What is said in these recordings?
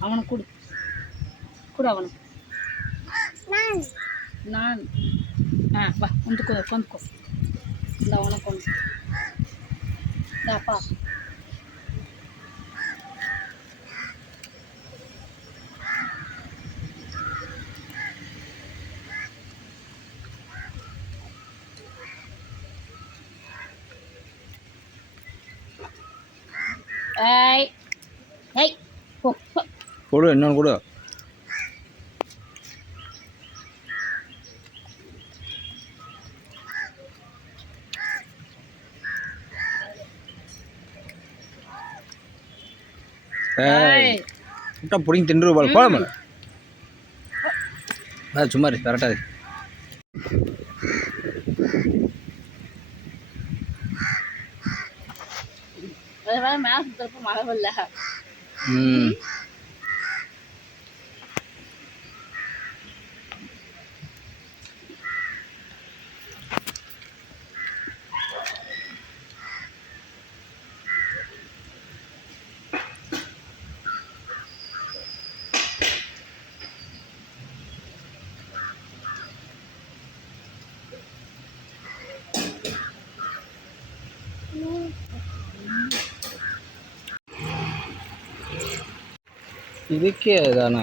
அவனுக்கு கொடு. கொடு அவனுக்கு. நான். ஆ வா வந்துக்கோ உட்காந்துக்கோ இந்த அவனுக்கு ஒன்று இந்தாப்பா ஏய் ஏய் போ போ. கொடு இன்னொன்று கொடு. விட்டா பிடிங்கி தின்று போல மேல. அது சும்மா இரு சுற்றுறப்ப மழை வரல. ம். இதுக்கே தானே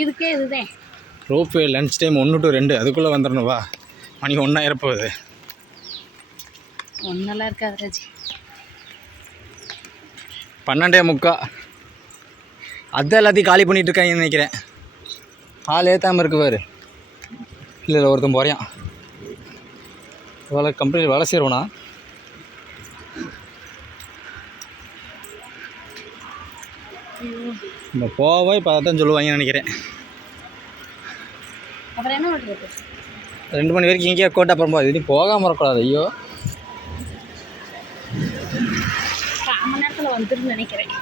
இதுக்கே இதுதான் ரோப்பு லன்ச் டைம் ஒன்று டு ரெண்டு. அதுக்குள்ளே வந்துடணும் வா. மணி ஒன்றாயிரம் போகுது ஒன்றெல்லாம் இருக்காது ராஜி. பன்னெண்டே முக்கா. அதான் எல்லாத்தையும் காலி பண்ணிட்டு இருக்காங்கன்னு நினைக்கிறேன். ஆள் ஏற்றாமல் இருக்கு பாரு. இல்லை இல்லை ஒருத்தன் போகிறான் வேலை கம்பெனியில் வேலை செய்கிறவனா நம்ம போவோம் இப்போ அதான் சொல்லுவாங்கன்னு நினைக்கிறேன். அப்புறம் என்ன பண்ணுறது? ரெண்டு மணி வரைக்கும் இங்கேயே கோட்டை அப்புறம் போகுது இனி போகாமல் இருக்கக்கூடாது ஐயோ. மணி நேரத்தில் வந்துருன்னு நினைக்கிறேன்.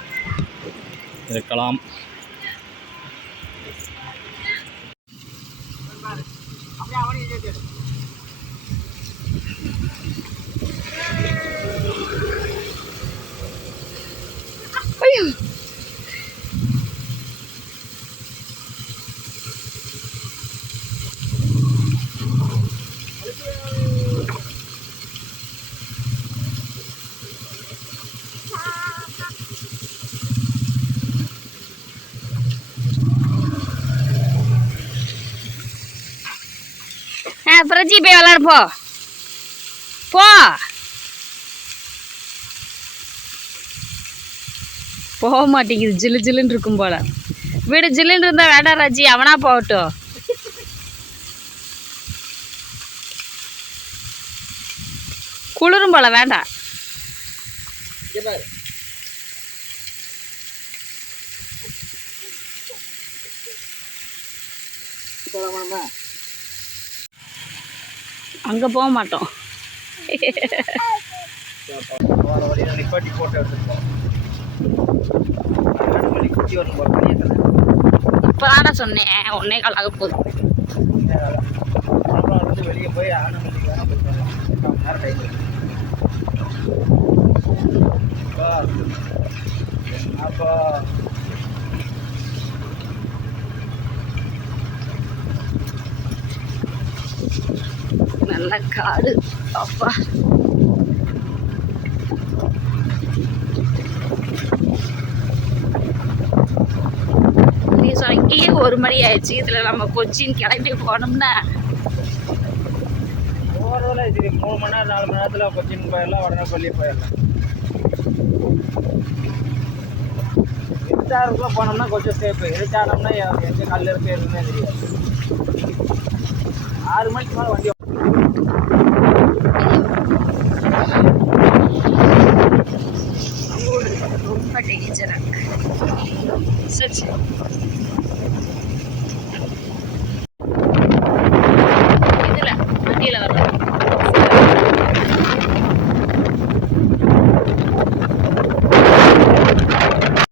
இருக்கலாம். ஐயோ அப்புறம் பிரஜி போய் விளாடு போ. போ போக மாட்டேங்குது. ஜில்லு ஜில்லுன்னு இருக்கும் போல. வீடு ஜில்லுன்னு இருந்தா வேண்டாம் ராஜி. அவனா போகட்டும். குளிரும் போல வேண்டாம் அங்கே போக மாட்டோம். நிப்பாட்டி போட்டோ எடுத்துருக்கோம் மணி குட்டி வரணும் போல மணி எத்தனை சொன்னேன் ஒன்னே கால் ஆக போகுது. அப்புறம் வெளியே போய் ஆனமல்லிக்கு வேணா போய் வரலாம் நேரம் டைம் அப்போ நல்ல காடு. அப்பா. நீ இங்கேயே ஒரு மணி ஆயிடுச்சு? இதுல நம்ம கொச்சின் கிளம்பி போனோம்னா. போகிறதுல சரி மூணு மணி நேரம் நாலு மணி நேரத்தில் கொச்சின் போயிடலாம் உடனே பள்ளி போயிடலாம். இருட்டாருக்குள்ளே போனோம்னா கொஞ்சம் சேஃபு இருட்டானோம்னா எங்க கல் இருக்கு எதுவுமே தெரியாது. ஆறு மணிக்கு மேலே வண்டி 哦，不怕天气热啊，是。